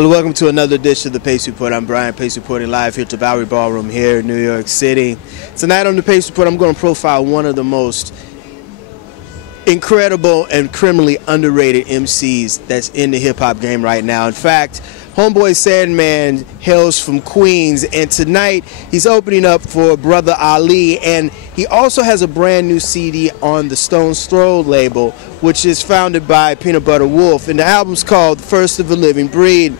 Hello, welcome to another edition of the Pace Report. I'm Brian, Pace reporting live here at the Bowery Ballroom here in New York City. Tonight on the Pace Report, I'm going to profile one of the most incredible and criminally underrated MCs that's in the hip-hop game right now. In fact, Homeboy Sandman hails from Queens, and tonight he's opening up for Brother Ali, and he also has a brand new CD on the Stone's Throw label, which is founded by Peanut Butter Wolf, and the album's called First of a Living Breed.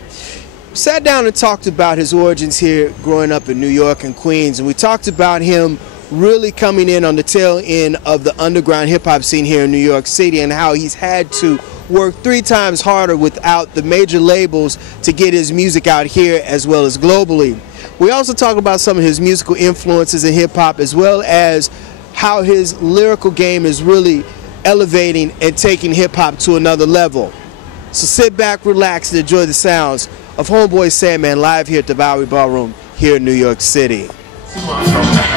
Sat down and talked about his origins here growing up in New York and Queens, and we talked about him really coming in on the tail end of the underground hip-hop scene here in New York City and how he's had to work 3 times harder without the major labels to get his music out here as well as globally. We also talk about some of his musical influences in hip-hop as well as how his lyrical game is really elevating and taking hip-hop to another level. So sit back, relax, and enjoy the sounds of Homeboy Sandman live here at the Bowery Ballroom here in New York City.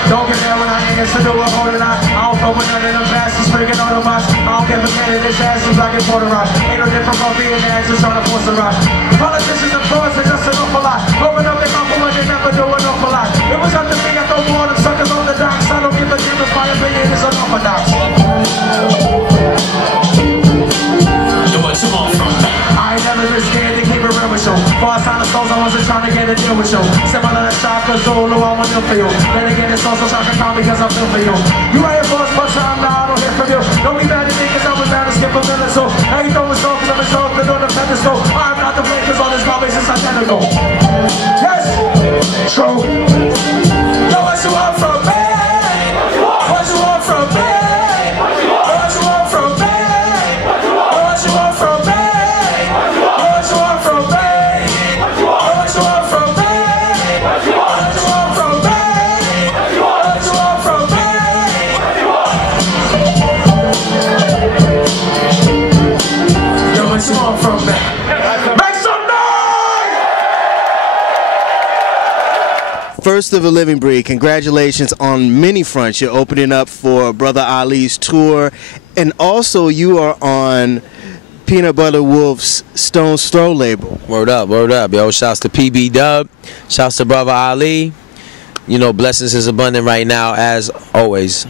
Don't get there when I answer to a whole lot. I don't fuck with none of them bastards freaking on the box. I don't care for candidates, asses like in Puerto Rico. Ain't no different from being asses trying to force a rock. Politicians and frauds are just an awful lot. Open up their mouth for what they never do an awful lot. It was up to me, I throw more them suckers on the docks. I don't give a damn if my opinion is unorthodox. Yo, what you want from me? I ain't never been scared to keep it real with you. Before I signed the stones, I wasn't trying to get a deal with you. Similar to Shaka Zulu, I want to for you. Then again, it's also Shaka Khan because I feel for you. You right here for us, but I'm now, I don't hear from you. Don't be mad at me because I was mad to skip a minute, so now you throwing stones because I'm a show up on the pedestal. I'm not the flame because all this garbage is identical. Yes, true. Yo, what you want from me? What you want from me? What you want from me? What you want from me? What you want from me? What you want from me? What you want from me? What you want from me? Yo, what you want from me? Make some noise! First of a Living Breed, congratulations on many fronts. You're opening up for Brother Ali's tour, and also you are on Peanut Butter Wolf's Stone's Throw label. Word up, yo. Shouts to PB Dub. Shouts to Brother Ali. You know, blessings is abundant right now, as always.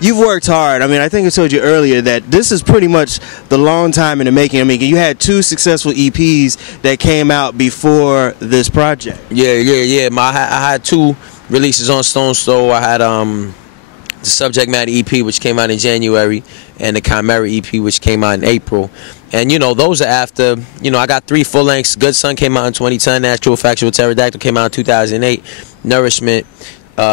You've worked hard. I mean, I think I told you earlier that this is pretty much the long time in the making. I mean, you had 2 successful EPs that came out before this project. Yeah. I had 2 releases on Stone's Throw. I had the Subject Matter EP, which came out in January, and the Chimera EP, which came out in April. And, you know, those are after, you know, I got 3 full lengths. Good Son came out in 2010. Actual Factual Pterodactyl came out in 2008. Nourishment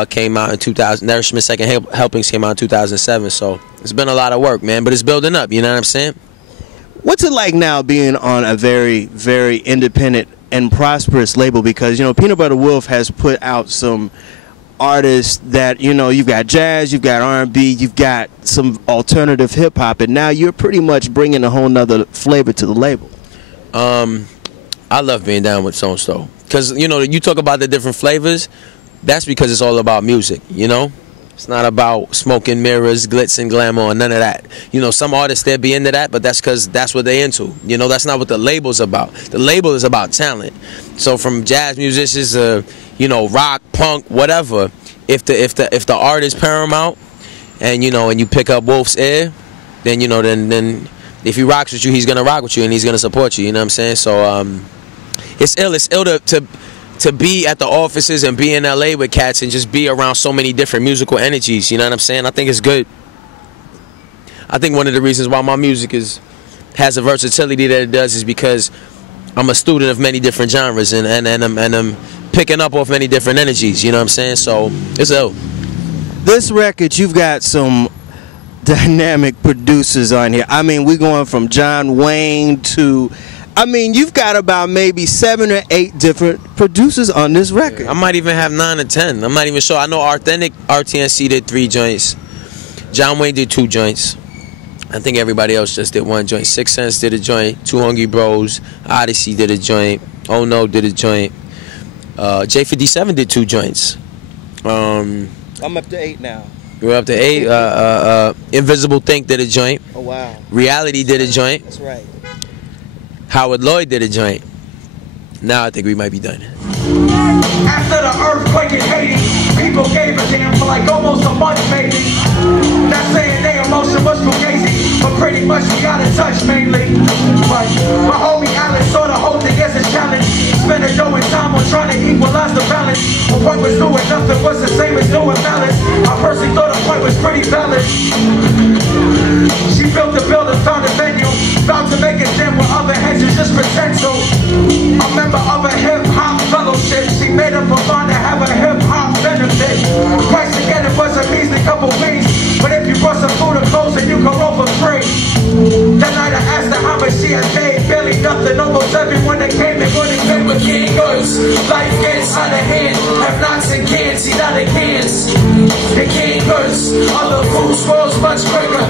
came out in 2000. Nourishment Second Helpings came out in 2007. So it's been a lot of work, man, but it's building up. You know what I'm saying? What's it like now being on a very, very independent and prosperous label? Because, you know, Peanut Butter Wolf has put out some artists that, you know, you've got jazz, you've got R&B, you've got some alternative hip-hop, and now you're pretty much bringing a whole nother flavor to the label. I love being down with Stone's Throw. Because, you know, you talk about the different flavors, that's because it's all about music, you know? It's not about smoke and mirrors, glitz and glamour, or none of that. You know, some artists, they'll be into that, but that's because that's what they're into. You know, that's not what the label's about. The label is about talent. So from jazz musicians to, you know, rock, punk, whatever, if the art is paramount and, you know, and you pick up Wolf's ear, then, you know, then if he rocks with you, he's going to rock with you and he's going to support you, you know what I'm saying? So it's ill to be at the offices and be in LA with cats and just be around so many different musical energies, you know what I'm saying? I think it's good. I think one of the reasons why my music has a versatility that it does is because I'm a student of many different genres and I'm picking up off many different energies, you know what I'm saying? So it's ill. This record, you've got some dynamic producers on here. I mean, we're going from Jonwayne to, I mean, you've got about maybe 7 or 8 different producers on this record. I might even have 9 or 10. I'm not even sure. I know Authentic RTNC did 3 joints. Jonwayne did 2 joints. I think everybody else just did 1 joint. 6 Sense did a joint. 2 Hungry Bros. Oddisee did a joint. Oh No did a joint. J57 did 2 joints. I'm up to 8 now. We're up to 8. Invisible Think did a joint. Oh, wow. Reality did a joint. That's right. Howard Lloyd did a joint. now I think we might be done. After the earthquake in Haiti, people gave a damn for like almost a month, maybe. Not saying their emotion was fugazi, but pretty much we got in touch mainly. But my homie Alex saw the whole thing as a challenge. Spent a doing time on trying to equalize the balance. The point was doing nothing was the same as doing balance. I personally thought the point was pretty valid. She built the building, found a venue, about to make it dim with other heads, it's just potential. A member of a hip-hop fellowship, she made up a mind to have a hip-hop benefit. The price to get it was a measly couple weeks, but if you brought some food or clothes, then you can roll for free. That night I asked her how much she had paid, barely nothing, almost everyone that came in wouldn't pay with king goods. Life gets out of hand, have nots and cans, see now the cans. The king goods, other food spoils much quicker.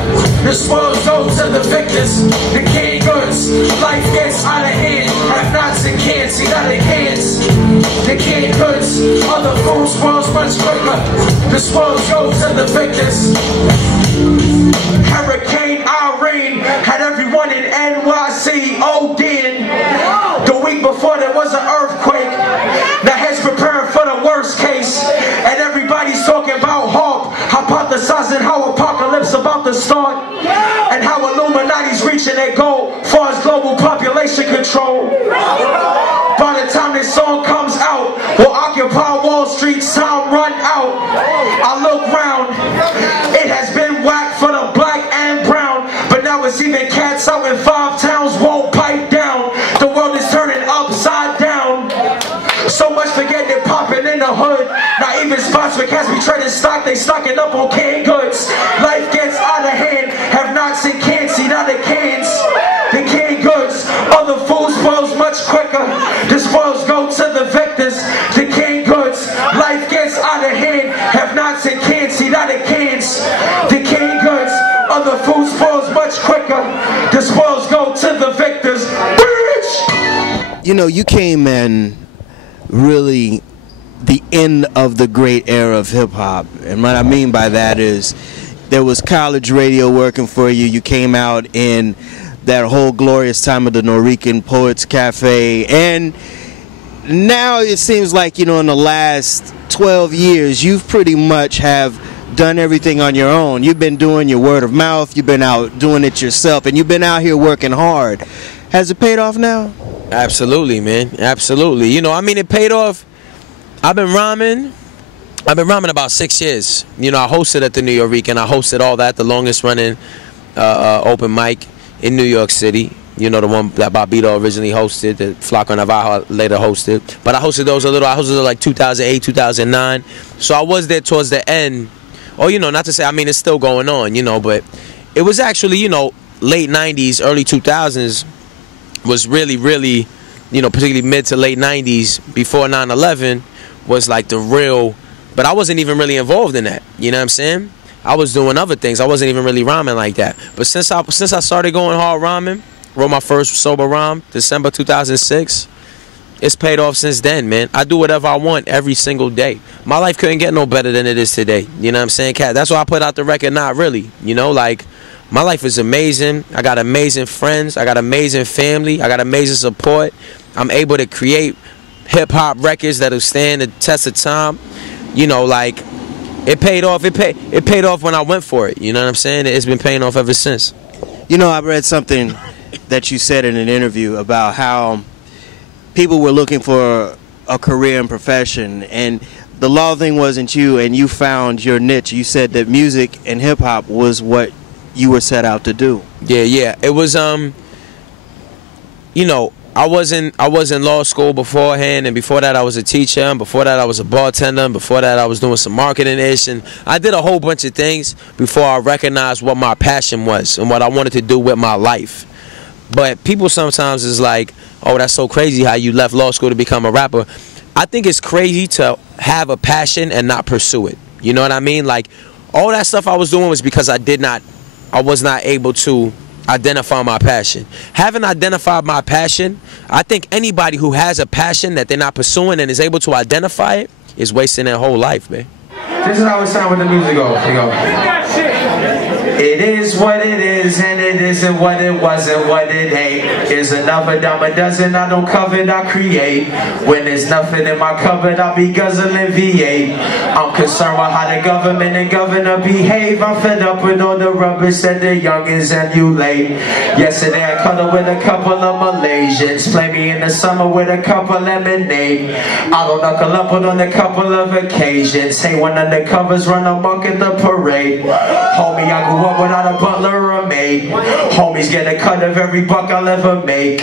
The spoils go to the victors. The king goods, life gets out of hand, have nots and cans, see now the cans. The king goods, other food spoils much quicker. The spoils go to the victors. Hurricane Irene had everyone in NYC OD'ing. The week before there was an earthquake. Now heads preparing for the worst case, and everybody's talking about hope, hypothesizing how apocalypse about to start, and how Illuminati's reaching their goal far as global population control. By the time this song comes out, we'll occupy Wall Street, time run out. I look round, it has been whack for the black and brown, but now it's even cats out in 5 towns won't pipe down. The world is turning upside down. So much for getting it popping in the hood. Not even spots where cats be trading stock, they stocking up on canned goods. Life gets out of hand, have nots and cans, see now the cans. The canned goods, other food spoils much quicker. The spoils go to the victors. The canned goods, life gets out of hand, have nots and cans, see now the cans. The canned goods, other food spoils much quicker. The spoils go to the victors. Bitch! You know, you came in really the end of the great era of hip-hop, and what I mean by that is there was college radio working for you. You came out in that whole glorious time of the Norican Poets Cafe, and now it seems like, you know, in the last 12 years you've pretty much have done everything on your own. You've been doing your word of mouth, you've been out doing it yourself, and you've been out here working hard. Has it paid off now? Absolutely, man. Absolutely. You know, I mean, it paid off. I've been rhyming about 6 years. You know, I hosted at the New York and I hosted all that, the longest running open mic in New York City. You know, the one that Bobbito originally hosted, that Flaco Navarro later hosted. But I hosted those I hosted like 2008, 2009. So I was there towards the end. Oh, you know, not to say, I mean, it's still going on, you know, but it was actually, you know, late 90s, early 2000s was really, really, you know, particularly mid to late 90s before 9/11 was like the real, but I wasn't even really involved in that, you know what I'm saying? I was doing other things. I wasn't even really rhyming like that. But since I started going hard rhyming, wrote my first sober rhyme, December 2006, it's paid off since then, man. I do whatever I want every single day. My life couldn't get no better than it is today, you know what I'm saying, Cat? That's why I put out the record, Not Really, you know, like, my life is amazing. I got amazing friends. I got amazing family. I got amazing support. I'm able to create hip-hop records that'll stand the test of time. You know, like, it paid off. It paid off when I went for it. You know what I'm saying? It's been paying off ever since. You know, I read something that you said in an interview about how people were looking for a career and profession, and the law thing wasn't you, and you found your niche. You said that music and hip-hop was what you were set out to do. Yeah. It was you know, I was in law school beforehand, and before that I was a teacher, and before that I was a bartender, and before that I was doing some marketing-ish, and I did a whole bunch of things before I recognized what my passion was and what I wanted to do with my life. But people sometimes is like, oh, that's so crazy how you left law school to become a rapper. I think it's crazy to have a passion and not pursue it. You know what I mean? Like, all that stuff I was doing was because I was not able to identify my passion. Having identified my passion, I think anybody who has a passion that they're not pursuing and is able to identify it is wasting their whole life, man. This is how it sounds when the music goes. It is what it is, and it isn't what it wasn't, what it ain't. Here's another dime a dozen, I don't covet, I create. When there's nothing in my cupboard, I'll be guzzling V8. I'm concerned with how the government and governor behave. I'm fed up with all the rubbish that the youngins emulate. Yesterday I cuddled with a couple of Malaysians. Play me in the summer with a cup of lemonade. I don't knuckle up on a couple of occasions. Hey, when undercovers run amok at the parade. Homie, I grew up without a butler or maid. Homies get a cut of every buck I'll ever make.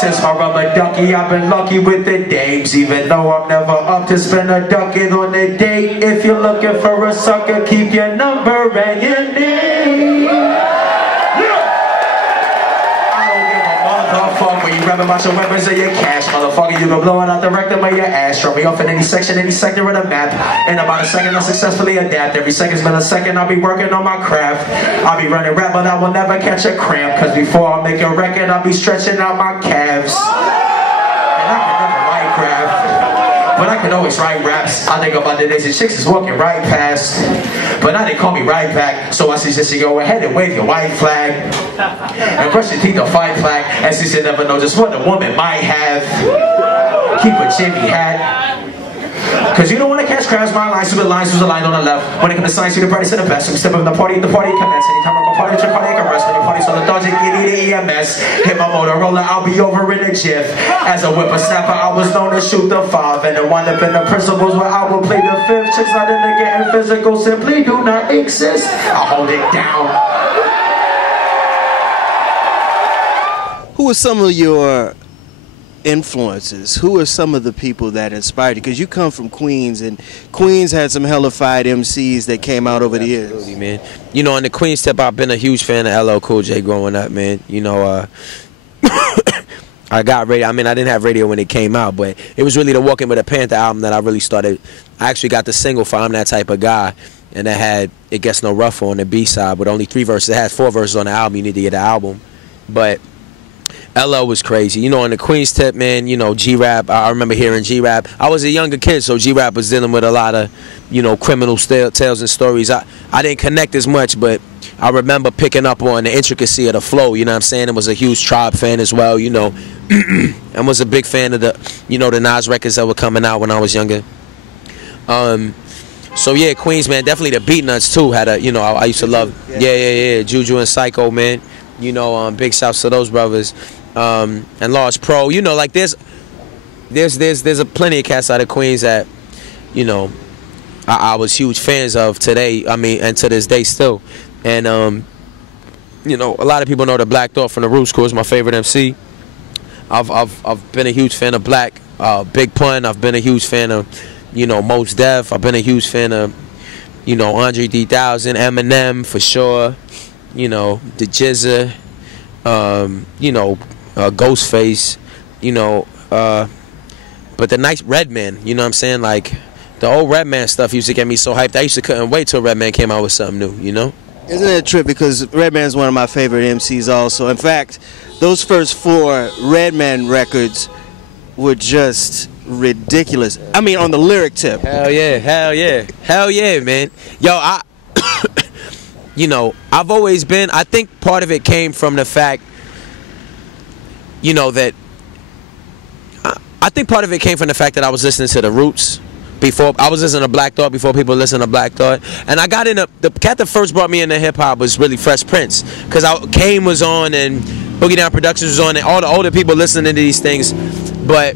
Since my rubber ducky, I've been lucky with the dames. Even though I'm never up to spend a ducat on a date. If you're looking for a sucker, keep your number and your name. Fuck when you rap about your weapons or your cash, motherfucker. You go blowing out the rectum of your ass. Throw me off in any section, any sector of the map. In about a second, I'll successfully adapt. Every second's been a second, I'll be working on my craft. I'll be running rap, but I will never catch a cramp. Cause before I make a record, I'll be stretching out my calves. And I can never write crap, but I can always write raps. I think about the days and chicks is walking right past, but now they call me right back. So I suggest you go ahead and wave your white flag and brush your teeth or fight flag. And since you never know just what a woman might have, keep a Jimmy hat. Cause you don't want to catch crabs, my lines, stupid lines, who's a line on the left. When it comes to science, you the party, to the best. So we step up in the party commence. Anytime I go party, it's your cardiac arrest. When you party, so lethargic, you need an EMS. Hit my Motorola, I'll be over in a jiff. As a whippersnapper, I was known to shoot the 5. And then wind up in the principles where I will play the 5th. Chicks not into getting physical, simply do not exist. I'll hold it down. Who are some of your influences? Who are some of the people that inspired you? Because you come from Queens, and Queens had some hellified MCs that came out over the years. Absolutely, man. You know, on the Queens tip, I've been a huge fan of LL Cool J growing up, man. You know, I got radio. I mean, I didn't have radio when it came out, but it was really the Walking with a Panther album that I really started. I actually got the single for I'm That Type of Guy, and it had It Gets No Rougher on the B-side with only 3 verses. It has 4 verses on the album. You need to get the album. But LL was crazy. You know, on the Queens tip, man, you know, G-Rap, I remember hearing G-Rap. I was a younger kid, so G-Rap was dealing with a lot of, you know, criminal tales and stories. I didn't connect as much, but I remember picking up on the intricacy of the flow, you know what I'm saying? I was a huge Tribe fan as well, you know, and was a big fan of the, you know, the Nas records that were coming out when I was younger. So yeah, Queens, man, definitely the Beat Nuts too had a, you know, I used to love, yeah, Juju and Psycho, man. You know, big shouts to those brothers. And Large Pro, you know, like there's a plenty of cats out of Queens that, you know, I was huge fans of today. I mean, and to this day still. And you know, a lot of people know the Black Thought from the Roots Crew is my favorite MC. I've been a huge fan of Black, Big Pun. I've been a huge fan of, you know, Mos Def. I've been a huge fan of, you know, Andre 3000, Eminem for sure. You know, the Jizza, you know, Ghostface, you know, but the nice Redman, you know what I'm saying? Like, the old Redman stuff used to get me so hyped. I used to couldn't wait till Redman came out with something new, you know? Isn't it a trip? Because Redman's one of my favorite MCs also. In fact, those first 4 Redman records were just ridiculous. I mean, on the lyric tip. Hell yeah, hell yeah. Hell yeah, man. Yo, you know, I've always been, I think part of it came from the fact, you know, that, I think part of it came from the fact that I was listening to the Roots before, I was listening to Black Thought before people listened to Black Thought. And I got in the cat that first brought me into hip hop was really Fresh Prince. Because Kane was on and Boogie Down Productions was on and all the older people listening to these things. But,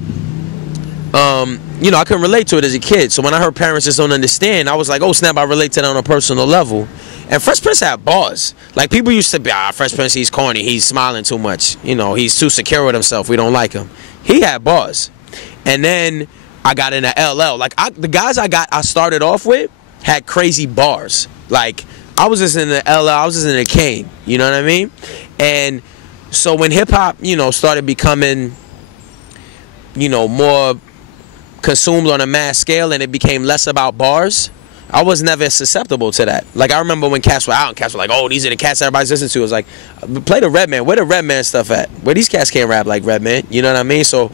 you know, I couldn't relate to it as a kid. So when I heard parents just don't understand, I was like, oh snap, I relate to that on a personal level. And Fresh Prince had bars. Like, people used to be, Fresh Prince, he's corny, he's smiling too much. You know, he's too secure with himself, we don't like him. He had bars. And then I got into LL. Like, the guys I started off with had crazy bars. Like, I was listening to LL, I was listening to Kane, you know what I mean? And so when hip-hop, you know, started becoming, you know, more consumed on a mass scale and it became less about bars, I was never susceptible to that. Like, I remember when cats were out and cats were like, oh, these are the cats everybody's listening to. It was like, play the Redman. Where the Redman stuff at? Where these cats can't rap like Redman? You know what I mean? So,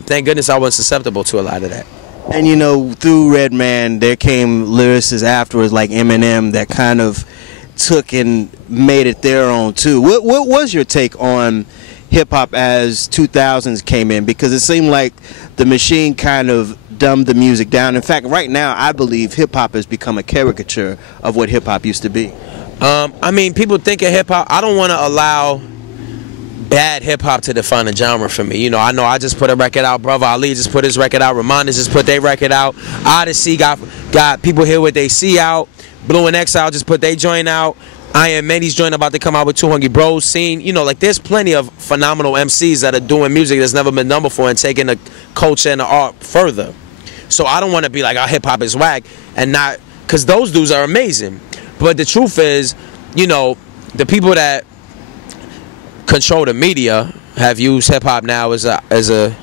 thank goodness I wasn't susceptible to a lot of that. And, you know, through Redman, there came lyricists afterwards like Eminem that kind of took and made it their own too. What was your take on hip hop as 2000s came in? Because it seemed like the machine kind of dumbed the music down. In fact, right now, I believe hip hop has become a caricature of what hip hop used to be. I mean, people think of hip hop. I don't want to allow bad hip hop to define a genre for me. You know I just put a record out. Brother Ali just put his record out. Ramones just put their record out. Oddisee got People Hear What They See out. Blue and Exile just put their joint out. Iron Manny's joint about to come out with 2 Hungry Bros. Scene. You know, like there's plenty of phenomenal MCs that are doing music that's never been done before and taking the culture and the art further. So I don't want to be like, oh, hip hop is whack, and not, because those dudes are amazing. But the truth is, you know, the people that control the media have used hip hop now as a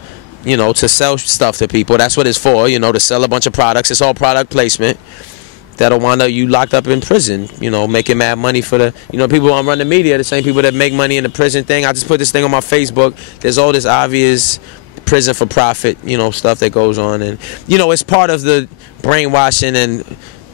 you know, to sell stuff to people. That's what it's for, you know, to sell a bunch of products. It's all product placement that'll wind up you locked up in prison, you know, making mad money for the, you know, people who run the media, the same people that make money in the prison thing. I just put this thing on my Facebook. There's all this obvious prison for profit, you know, stuff that goes on, and you know, it's part of the brainwashing and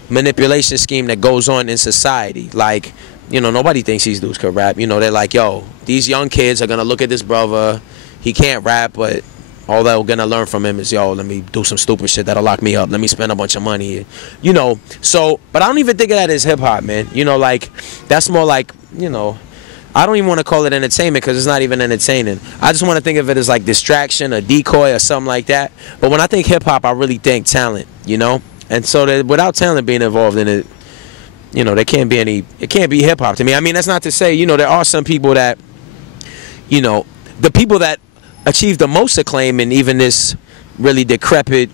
manipulation scheme that goes on in society. Like, you know, nobody thinks these dudes could rap. You know, they're like, yo, these young kids are gonna look at this brother, he can't rap, but all they're gonna learn from him is, yo, let me do some stupid shit that'll lock me up, let me spend a bunch of money, you know. So, but I don't even think of that as hip-hop, man. You know, like, that's more like, you know, I don't even want to call it entertainment because it's not even entertaining. I just want to think of it as like distraction, a decoy, or something like that. But when I think hip-hop, I really think talent, you know. And so that without talent being involved in it, you know, there can't be any, it can't be hip-hop to me. I mean, that's not to say, you know, there are some people that, you know, the people that achieve the most acclaim in even this really decrepit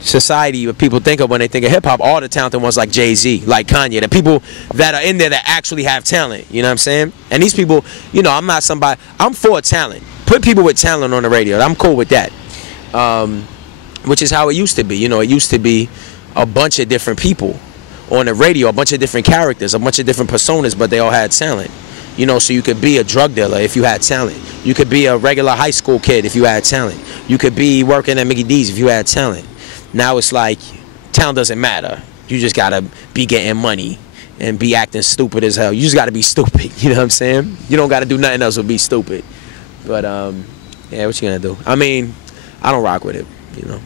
society what people think of when they think of hip-hop, all the talented ones like Jay-Z, like Kanye, the people that are in there that actually have talent, you know what I'm saying? And these people, you know, I'm not somebody, I'm for talent. Put people with talent on the radio, I'm cool with that. Which is how it used to be. You know, it used to be a bunch of different people on the radio, a bunch of different characters, a bunch of different personas, but they all had talent. You know, so you could be a drug dealer if you had talent. You could be a regular high school kid if you had talent. You could be working at Mickey D's if you had talent. Now it's like, talent doesn't matter. You just gotta be getting money and be acting stupid as hell. You just gotta be stupid, you know what I'm saying? You don't gotta do nothing else but be stupid. But, yeah, what you gonna do? I mean, I don't rock with it, you know.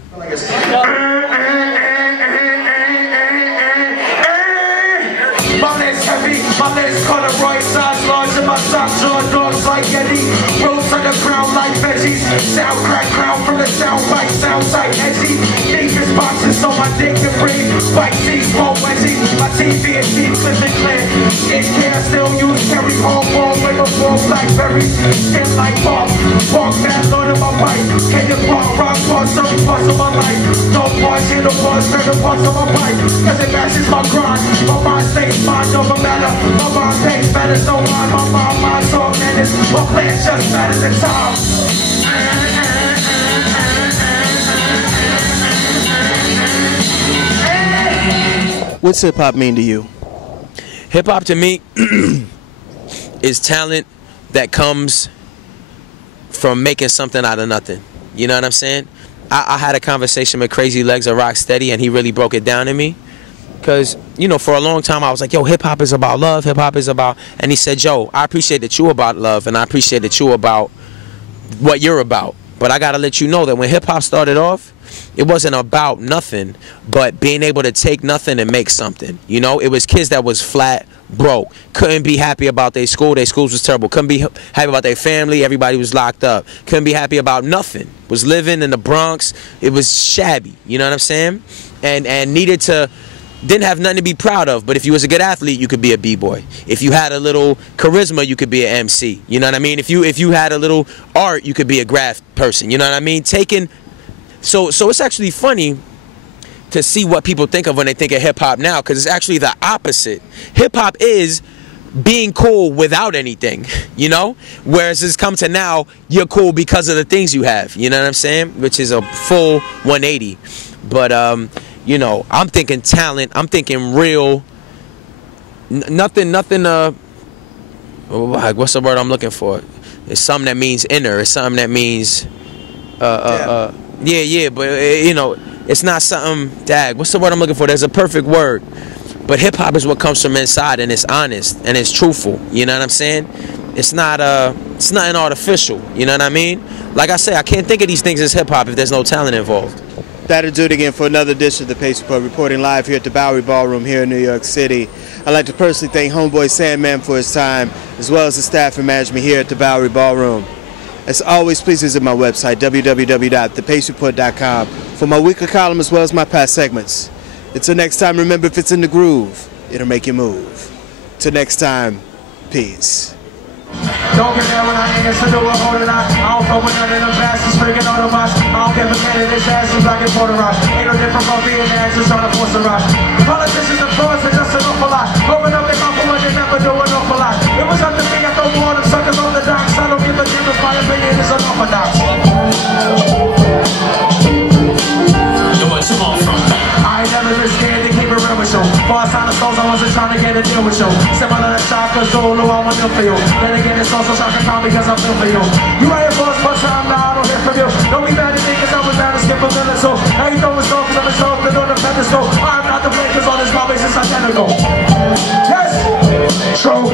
My legs heavy, my legs color right size large, and my socks draw dogs like Eddie. Rolls on the ground like veggies. Sound crack crown from the sound bite, sounds like edgy. Deepest boxes so my dick can breathe. Bike seats, small wedgie. My TV and deep clip and clear. Skin care still use carry home ball, wiggle ball, blackberries. Skin like pop, walk fast on my bike. Can you walk, rock, pause, some parts of my life. No pause, hit the pause, turn the parts of my bike. Cause it matches my grind, my mind stays mind over matter. My mind pays better, so my mind's all menace. My plan just matters in time. What's hip-hop mean to you? Hip-hop to me is talent that comes from making something out of nothing. You know what I'm saying? I had a conversation with Crazy Legs of Rocksteady, and he really broke it down to me. Because, you know, for a long time I was like, yo, hip-hop is about love, hip-hop is about... And he said, yo, I appreciate that you're about love, and I appreciate that you're about what you're about. But I got to let you know that when hip-hop started off, it wasn't about nothing, but being able to take nothing and make something. You know, it was kids that was flat broke, couldn't be happy about their school, their schools was terrible, couldn't be happy about their family, everybody was locked up, couldn't be happy about nothing, was living in the Bronx, it was shabby, you know what I'm saying? And needed to... Didn't have nothing to be proud of, but if you was a good athlete, you could be a b-boy. If you had a little charisma, you could be an MC. You know what I mean? If you had a little art, you could be a graph person. You know what I mean? So it's actually funny to see what people think of when they think of hip hop now, because it's actually the opposite. Hip hop is being cool without anything, you know? Whereas it's come to now, you're cool because of the things you have. You know what I'm saying? Which is a full 180. But you know, I'm thinking talent. I'm thinking real. Nothing. What's the word I'm looking for? It's something that means inner. It's something that means. Yeah. But you know, it's not something. What's the word I'm looking for? There's a perfect word But hip hop is what comes from inside, and it's honest and it's truthful. You know what I'm saying? It's nothing artificial. You know what I mean? Like I say, I can't think of these things as hip hop if there's no talent involved. That'll do it again for another edition of the Pace Report, reporting live here at the Bowery Ballroom here in New York City. I'd like to personally thank Homeboy Sandman for his time, as well as the staff and management here at the Bowery Ballroom. As always, please visit my website, www.thepacereport.com, for my weekly column as well as my past segments. Until next time, remember, if it's in the groove, it'll make you move. Till next time, peace. Don't get there when I answer, do a hold it out. I don't fuck with none of them bastards, freaking on the box. I don't give a candidate's asses like in Puerto Rico. Ain't no different from being answers trying to force a rock. Politicians and frauds are just an awful lot. Open up their mouth for what they never do an awful lot. It was up to me, I throw more them suckers on the docks. I don't give a damn if my opinion is unorthodox. Yo, what's wrong from me? I ain't never been scared to keep it real with you. Before I signed the stores, I wasn't trying to get a deal with you. Similar to Shaka Zulu, I want to for you. Then again, it's also Shaka Khan because I feel for you. You right here for us, but time now, I don't hear from you. Don't be mad at me, cause I was bound to skip a minute, so now you throwing stones, cause I'm a show, on the pedestal. I'm not the flake, cause all this garbage is identical. Yes! True.